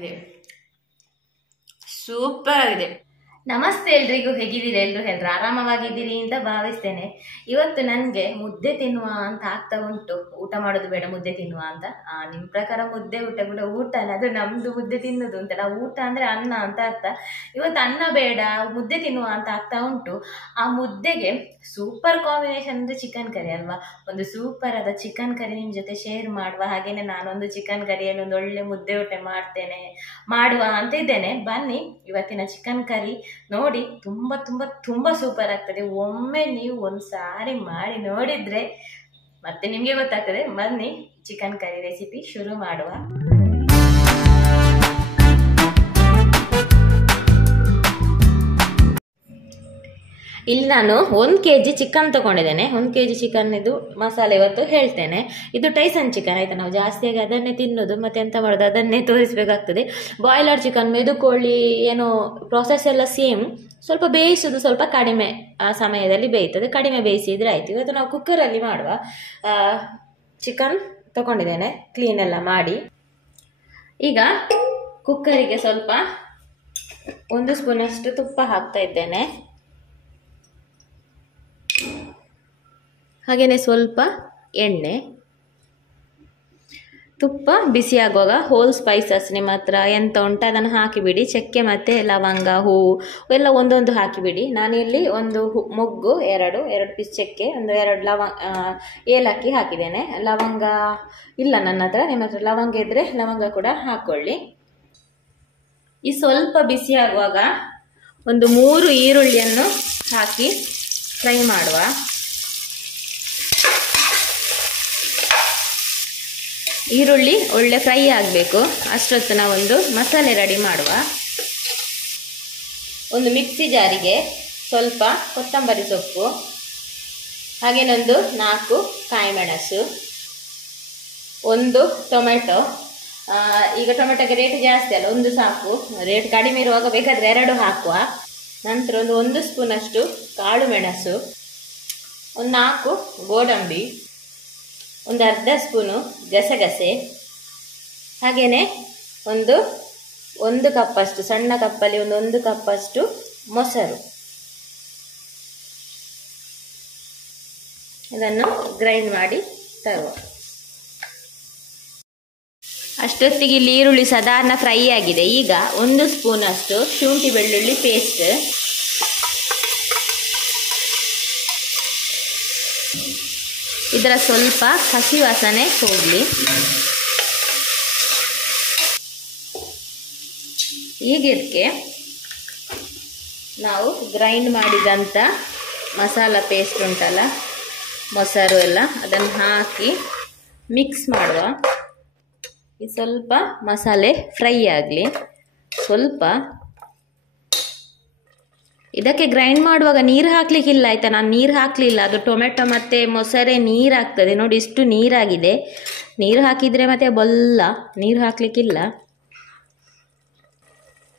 ಇದೆ, ಸೂಪರ್ ಆಗಿದೆ. ನಮಸ್ತೆ ಎಲ್ರಿಗೂ, ಹೇಗಿದ್ದೀರಿ? ಎಲ್ಲರೂ ಆರಾಮವಾಗಿದ್ದೀರಿ ಅಂತ ಭಾವಿಸ್ತೇನೆ. ಇವತ್ತು ನನಗೆ ಮುದ್ದೆ ತಿನ್ನುವ ಅಂತ ಆಗ್ತಾ ಉಂಟು. ಊಟ ಮಾಡೋದು ಬೇಡ, ಮುದ್ದೆ ತಿನ್ನುವ ಅಂತ. ನಿಮ್ಮ ಪ್ರಕಾರ ಮುದ್ದೆ ಊಟ ಕೂಡ ಊಟನ? ಅದು ನಮ್ದು ಮುದ್ದೆ ತಿನ್ನೋದು ಅಂತ. ನಾವು ಊಟ ಅಂದ್ರೆ ಅನ್ನ ಅಂತ ಅರ್ಥ. ಇವತ್ತು ಅನ್ನ ಬೇಡ, ಮುದ್ದೆ ತಿನ್ನುವ ಅಂತ ಆಗ್ತಾ ಉಂಟು. ಆ ಮುದ್ದೆಗೆ ಸೂಪರ್ ಕಾಂಬಿನೇಷನ್ ಅಂದ್ರೆ ಚಿಕನ್ ಕರಿ ಅಲ್ವಾ? ಒಂದು ಸೂಪರ್ ಆದ ಚಿಕನ್ ಕರಿ ನಿಮ್ಮ ಜೊತೆ ಶೇರ್ ಮಾಡುವ. ಹಾಗೇನೆ ನಾನೊಂದು ಚಿಕನ್ ಕರಿಯಲ್ಲಿ ಒಂದು ಒಳ್ಳೆ ಮುದ್ದೆ ಊಟ ಮಾಡುವ ಅಂತ ಇದ್ದೇನೆ. ಬನ್ನಿ, ಇವತ್ತಿನ ಚಿಕನ್ ಕರಿ ನೋಡಿ, ತುಂಬಾ ತುಂಬಾ ತುಂಬಾ ಸೂಪರ್ ಆಗ್ತದೆ. ಒಮ್ಮೆ ನೀವು ಒಂದು ಸಾರಿ ಮಾಡಿ ನೋಡಿದ್ರೆ ಮತ್ತೆ ನಿಮ್ಗೆ ಗೊತ್ತಾಗ್ತದೆ. ಬನ್ನಿ, ಚಿಕನ್ ಕರಿ ರೆಸಿಪಿ ಶುರು ಮಾಡುವ. ಇಲ್ಲಿ ನಾನು 1 kg ಚಿಕನ್ ತಗೊಂಡಿದ್ದೇನೆ. 1 kg ಚಿಕನ್ ಇದು ಮಸಾಲೆ ಇವತ್ತು ಹೇಳ್ತೇನೆ. ಇದು ಟೈಸನ್ ಚಿಕನ್ ಆಯ್ತಾ. ನಾವು ಜಾಸ್ತಿಯಾಗಿ ಅದನ್ನೇ ತಿನ್ನೋದು, ಮತ್ತೆ ಎಂತ ಮಾಡೋದು ಅದನ್ನೇ ತೋರಿಸ್ಬೇಕಾಗ್ತದೆ. ಬಾಯ್ಲರ್ ಚಿಕನ್, ಮೆದುಕೋಳಿ ಏನೋ ಪ್ರಾಸೆಸ್ ಎಲ್ಲ ಸೇಮ್. ಸ್ವಲ್ಪ ಬೇಯಿಸೋದು ಸ್ವಲ್ಪ ಕಡಿಮೆ ಸಮಯದಲ್ಲಿ ಬೇಯ್ತದೆ, ಕಡಿಮೆ ಬೇಯಿಸಿದ್ರೆ ಆಯ್ತು. ಇವತ್ತು ನಾವು ಕುಕ್ಕರಲ್ಲಿ ಮಾಡುವ. ಚಿಕನ್ ತಗೊಂಡಿದ್ದೇನೆ, ಕ್ಲೀನ್ ಎಲ್ಲ ಮಾಡಿ. ಈಗ ಕುಕ್ಕರಿಗೆ ಸ್ವಲ್ಪ 1 ಸ್ಪೂನಷ್ಟು ತುಪ್ಪ ಹಾಕ್ತಾ ಇದ್ದೇನೆ. ಹಾಗೇನೆ ಸ್ವಲ್ಪ ಎಣ್ಣೆ. ತುಪ್ಪ ಬಿಸಿ ಆಗುವಾಗ ಹೋಲ್ ಸ್ಪೈಸಸ್ ನಿಮ್ಮ ಹತ್ರ ಎಂತ ಉಂಟು ಅದನ್ನು ಹಾಕಿಬಿಡಿ. ಚಕ್ಕೆ ಮತ್ತು ಲವಂಗ, ಹೂವು ಎಲ್ಲ ಒಂದೊಂದು ಹಾಕಿಬಿಡಿ. ನಾನಿಲ್ಲಿ ಒಂದು ಮೊಗ್ಗು, ಎರಡು ಪೀಸ್ ಚಕ್ಕೆ, ಒಂದು 2 ಏಲಕ್ಕಿ ಹಾಕಿದ್ದೇನೆ. ಲವಂಗ ಇಲ್ಲ ನನ್ನ ಹತ್ರ, ನಿಮ್ಮ ಹತ್ರ ಲವಂಗ ಇದ್ದರೆ ಲವಂಗ ಕೂಡ ಹಾಕ್ಕೊಳ್ಳಿ. ಈ ಸ್ವಲ್ಪ ಬಿಸಿ ಆಗುವಾಗ ಒಂದು 3 ಈರುಳ್ಳಿಯನ್ನು ಹಾಕಿ ಫ್ರೈ ಮಾಡುವ. ಈರುಳ್ಳಿ ಒಳ್ಳೆ ಫ್ರೈ ಆಗಬೇಕು. ಅಷ್ಟೊತ್ತು ನಾವೊಂದು ಮಸಾಲೆ ರೆಡಿ ಮಾಡುವ. ಒಂದು ಮಿಕ್ಸಿ ಜಾರಿಗೆ ಸ್ವಲ್ಪ ಕೊತ್ತಂಬರಿ ಸೊಪ್ಪು, ಹಾಗೇನೊಂದು 4 ಕಾಯಿಮೆಣಸು, 1 ಟೊಮೆಟೊ. ಈಗ ಟೊಮೆಟೊಗೆ ರೇಟ್ ಜಾಸ್ತಿ ಅಲ್ಲ, 1 ಸಾಕು. ರೇಟ್ ಕಡಿಮೆ ಇರುವಾಗ ಬೇಕಾದರೆ 2 ಹಾಕುವ. ನಂತರ 1 ಸ್ಪೂನಷ್ಟು ಕಾಳು ಮೆಣಸು, ಒಂದು 4 ಗೋಡಂಬಿ, ಒಂದು ಅರ್ಧ ಸ್ಪೂನು ಗಸಗಸೆ, ಹಾಗೆಯೇ ಒಂದು ಕಪ್ಪಷ್ಟು, ಸಣ್ಣ ಕಪ್ಪಲ್ಲಿ 1 ಕಪ್ಪಷ್ಟು ಮೊಸರು. ಇದನ್ನು ಗ್ರೈಂಡ್ ಮಾಡಿ ತರುವ. ಅಷ್ಟೊತ್ತಿಗೆ ಇಲ್ಲಿ ಈರುಳ್ಳಿ ಸಾಧಾರಣ ಫ್ರೈ ಆಗಿದೆ. ಈಗ 1 ಸ್ಪೂನಷ್ಟು ಶುಂಠಿ ಬೆಳ್ಳುಳ್ಳಿ ಪೇಸ್ಟ್, ಇದರ ಸ್ವಲ್ಪ ಹಸಿ ವಾಸನೆ ಹೋಗಲಿ. ಈಗ ಇದಕ್ಕೆ ನಾವು ಗ್ರೈಂಡ್ ಮಾಡಿದಂಥ ಮಸಾಲ ಪೇಸ್ಟ್ ಉಂಟಲ್ಲ, ಮೊಸರು ಎಲ್ಲ, ಅದನ್ನು ಹಾಕಿ ಮಿಕ್ಸ್ ಮಾಡುವ. ಈ ಸ್ವಲ್ಪ ಮಸಾಲೆ ಫ್ರೈ ಆಗಲಿ. ಸ್ವಲ್ಪ ಇದಕ್ಕೆ ಗ್ರೈಂಡ್ ಮಾಡುವಾಗ ನೀರು ಹಾಕ್ಲಿಕ್ಕಿಲ್ಲ ಆಯ್ತಾ. ನಾನು ನೀರು ಹಾಕಲಿಲ್ಲ, ಅದು ಟೊಮೆಟೊ ಮತ್ತು ಮೊಸರೆ ನೀರಾಗ್ತದೆ ನೋಡಿ. ಇಷ್ಟು ನೀರಾಗಿದೆ. ನೀರು ಹಾಕಿದರೆ ಮತ್ತೆ ಬೊಲ್ಲ, ನೀರು ಹಾಕ್ಲಿಕ್ಕಿಲ್ಲ.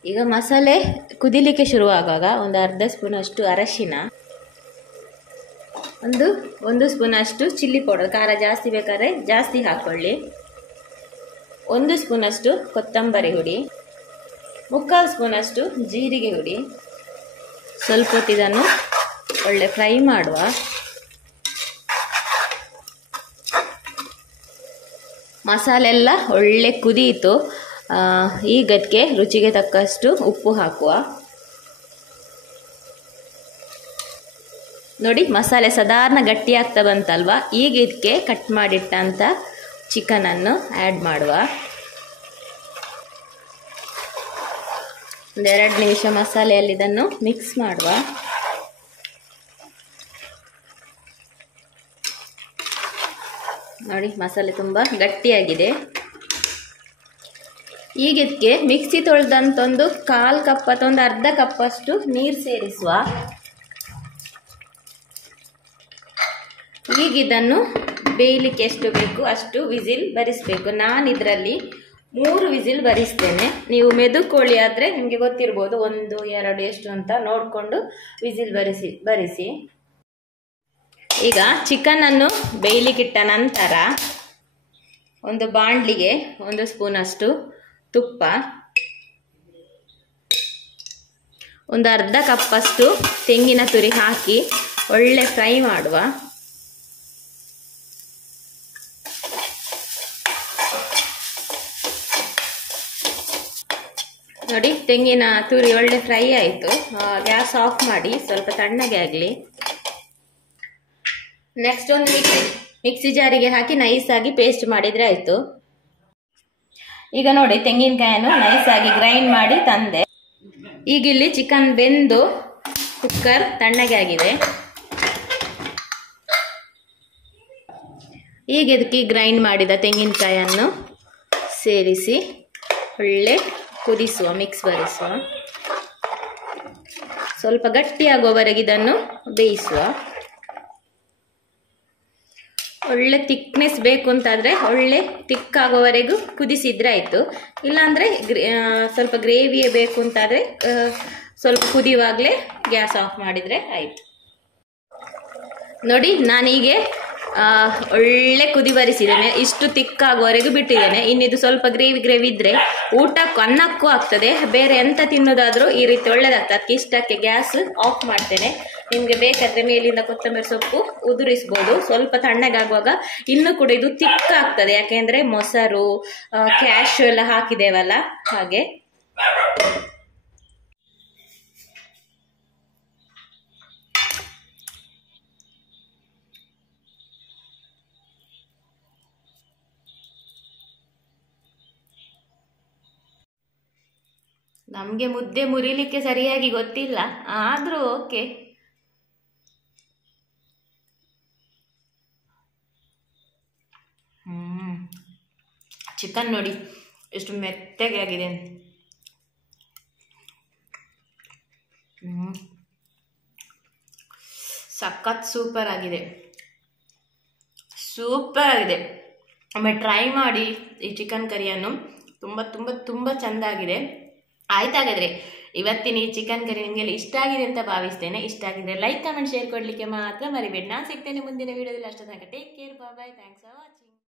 ಈಗ ಮಸಾಲೆ ಕುದಿಲಿಕ್ಕೆ ಶುರುವಾಗುವಾಗ ಒಂದು ಅರ್ಧ ಸ್ಪೂನಷ್ಟು ಅರಶಿನ, ಒಂದು ಸ್ಪೂನಷ್ಟು ಚಿಲ್ಲಿ ಪೌಡರ್, ಖಾರ ಜಾಸ್ತಿ ಬೇಕಾದ್ರೆ ಜಾಸ್ತಿ ಹಾಕ್ಕೊಳ್ಳಿ. 1 ಸ್ಪೂನಷ್ಟು ಕೊತ್ತಂಬರಿ ಹುಡಿ, 3/4 ಸ್ಪೂನಷ್ಟು ಜೀರಿಗೆ ಹುಡಿ. ಸ್ವಲ್ಪ ಹೊತ್ತು ಇದನ್ನು ಒಳ್ಳೆ ಫ್ರೈ ಮಾಡುವ. ಮಸಾಲೆ ಎಲ್ಲ ಒಳ್ಳೆ ಕುದೀತು. ಈಗ ಅದಕ್ಕೆ ರುಚಿಗೆ ತಕ್ಕಷ್ಟು ಉಪ್ಪು ಹಾಕುವ. ನೋಡಿ, ಮಸಾಲೆ ಸಾಧಾರಣ ಗಟ್ಟಿ ಆಗ್ತಾ ಬಂತಲ್ವಾ. ಈಗ ಇದಕ್ಕೆ ಕಟ್ ಮಾಡಿಟ್ಟಂಥ ಚಿಕನನ್ನು ಆ್ಯಡ್ ಮಾಡುವ. 2 ನಿಮಿಷ ಮಸಾಲೆಯಲ್ಲಿ ಇದನ್ನು ಮಿಕ್ಸ್ ಮಾಡುವ. ನೋಡಿ, ಮಸಾಲೆ ತುಂಬ ಗಟ್ಟಿಯಾಗಿದೆ. ಈಗ ಇದಕ್ಕೆ ಮಿಕ್ಸಿ ತೊಳೆದಂತ 1/4 ಕಪ್ ಅಥವಾ ಒಂದು ಅರ್ಧ ಕಪ್ಪಷ್ಟು ನೀರು ಸೇರಿಸುವ. ಈಗ ಇದನ್ನು ಬೇಯಲಿಕ್ಕೆ ಎಷ್ಟು ಬೇಕು ಅಷ್ಟು ವಿಸಿಲ್ ಬರಿಸಬೇಕು. ನಾನು ಇದರಲ್ಲಿ 3 ವಿಸಿಲ್ ಬರಿಸ್ತೇನೆ. ನೀವು ಮೆದುಕೋಳಿ ಆದರೆ ನಿಮಗೆ ಗೊತ್ತಿರ್ಬೋದು, 1 2 ಎಷ್ಟು ಅಂತ ನೋಡಿಕೊಂಡು ವಿಸಿಲ್ ಬರಿಸಿ. ಈಗ ಚಿಕನನ್ನು ಬೇಯಲಿಕ್ಕಿಟ್ಟ ನಂತರ ಒಂದು ಬಾಣಲಿಗೆ 1 ಸ್ಪೂನಷ್ಟು ತುಪ್ಪ, ಒಂದು ಅರ್ಧ ಕಪ್ಪಷ್ಟು ತೆಂಗಿನ ತುರಿ ಹಾಕಿ ಒಳ್ಳೆ ಫ್ರೈ ಮಾಡುವ. ನೋಡಿ ತೆಂಗಿನ ತುರಿ ಒಳ್ಳೆ ಫ್ರೈ ಆಯಿತು. ಗ್ಯಾಸ್ ಆಫ್ ಮಾಡಿ ಸ್ವಲ್ಪ ತಣ್ಣಗೆ ಆಗಲಿ. ನೆಕ್ಸ್ಟ್ ಒಂದು ಮಿಕ್ಸಿ ಜಾರಿಗೆ ಹಾಕಿ ನೈಸಾಗಿ ಪೇಸ್ಟ್ ಮಾಡಿದರೆ ಆಯಿತು. ಈಗ ನೋಡಿ ತೆಂಗಿನಕಾಯನ್ನು ನೈಸಾಗಿ ಗ್ರೈಂಡ್ ಮಾಡಿ ತಂದೆ. ಈಗ ಇಲ್ಲಿ ಚಿಕನ್ ಬೆಂದು ಕುಕ್ಕರ್ ತಣ್ಣಗೆ ಆಗಿದೆ. ಈಗ ಇದಕ್ಕೆ ಗ್ರೈಂಡ್ ಮಾಡಿದ ತೆಂಗಿನಕಾಯನ್ನು ಸೇರಿಸಿ ಒಳ್ಳೆ ಕುದಿಸುವ, ಮಿಕ್ಸ್ ಬರಿಸುವ. ಸ್ವಲ್ಪ ಗಟ್ಟಿಯಾಗುವವರೆಗೆ ಇದನ್ನು ಬೇಯಿಸುವ. ಒಳ್ಳೆ ತಿಕ್ನೆಸ್ ಬೇಕು ಅಂತಾದರೆ ಒಳ್ಳೆ ತಿಕ್ಕಾಗೋವರೆಗೂ ಕುದಿಸಿದ್ರೆ ಆಯಿತು. ಇಲ್ಲಾಂದರೆ ಸ್ವಲ್ಪ ಗ್ರೇವಿಯೇ ಬೇಕು ಅಂತಾದರೆ ಸ್ವಲ್ಪ ಕುದಿಯುವಾಗಲೇ ಗ್ಯಾಸ್ ಆಫ್ ಮಾಡಿದರೆ ಆಯಿತು. ನೋಡಿ ನಾನೀಗೆ ಒಳ್ಳೆ ಕುದಿ ಬರಿಸಿದ್ದೇನೆ. ಇಷ್ಟು ತಿಕ್ಕಾಗುವವರೆಗೂ ಬಿಟ್ಟಿದ್ದೇನೆ. ಇನ್ನಿದು ಸ್ವಲ್ಪ ಗ್ರೇವಿ ಇದ್ದರೆ ಊಟಕ್ಕೂ ಅನ್ನಕ್ಕೂ ಆಗ್ತದೆ. ಬೇರೆ ಎಂತ ತಿನ್ನೋದಾದರೂ ಈ ರೀತಿ ಒಳ್ಳೆದಾಗ್ತದೆ. ಅದಕ್ಕೆ ಇಷ್ಟಕ್ಕೆ ಗ್ಯಾಸ್ ಆಫ್ ಮಾಡ್ತೇನೆ. ನಿಮಗೆ ಬೇಕಾದರೆ ಮೇಲಿಂದ ಕೊತ್ತಂಬರಿ ಸೊಪ್ಪು ಉದುರಿಸ್ಬೋದು. ಸ್ವಲ್ಪ ತಣ್ಣಗಾಗುವಾಗ ಇನ್ನೂ ಕೂಡ ಇದು ತಿಕ್ಕಾಗ್ತದೆ, ಯಾಕೆಂದರೆ ಮೊಸರು ಕ್ಯಾಶು ಎಲ್ಲ ಹಾಕಿದ್ದೇವಲ್ಲ ಹಾಗೆ. ನಮಗೆ ಮುದ್ದೆ ಮುರಿಲಿಕ್ಕೆ ಸರಿಯಾಗಿ ಗೊತ್ತಿಲ್ಲ, ಆದರೂ ಓಕೆ. ಚಿಕನ್ ನೋಡಿ ಎಷ್ಟು ಮೆತ್ತಗೆ ಆಗಿದೆ. ಸಖತ್ ಸೂಪರ್ ಆಗಿದೆ, ಸೂಪರ್ ಆಗಿದೆ. ಒಮ್ಮೆ ಟ್ರೈ ಮಾಡಿ ಈ ಚಿಕನ್ ಕರಿಯನ್ನು. ತುಂಬ ತುಂಬ ತುಂಬ ಚೆಂದ ಆಗಿದೆ. ಆಯ್ತಾಗಾದ್ರೆ ಇವತ್ತಿನ ಈ ಚಿಕನ್ ಕರಿ ನಿಮಗೆ ಇಷ್ಟ ಆಗಿದೆ ಅಂತ ಭಾವಿಸ್ತೇನೆ. ಇಷ್ಟ ಆಗಿದ್ರೆ ಲೈಕ್ ಕಮೆಂಟ್ ಶೇರ್ ಕೊಡಲಿಕ್ಕೆ ಮಾತ್ರ ಮರಿಬೇಡಿ. ನಾನು ಸಿಗ್ತೇನೆ ಮುಂದಿನ ವಿಡಿಯೋದಲ್ಲಿ. ಅಷ್ಟೊಂದು take care, bye, thanks for watching.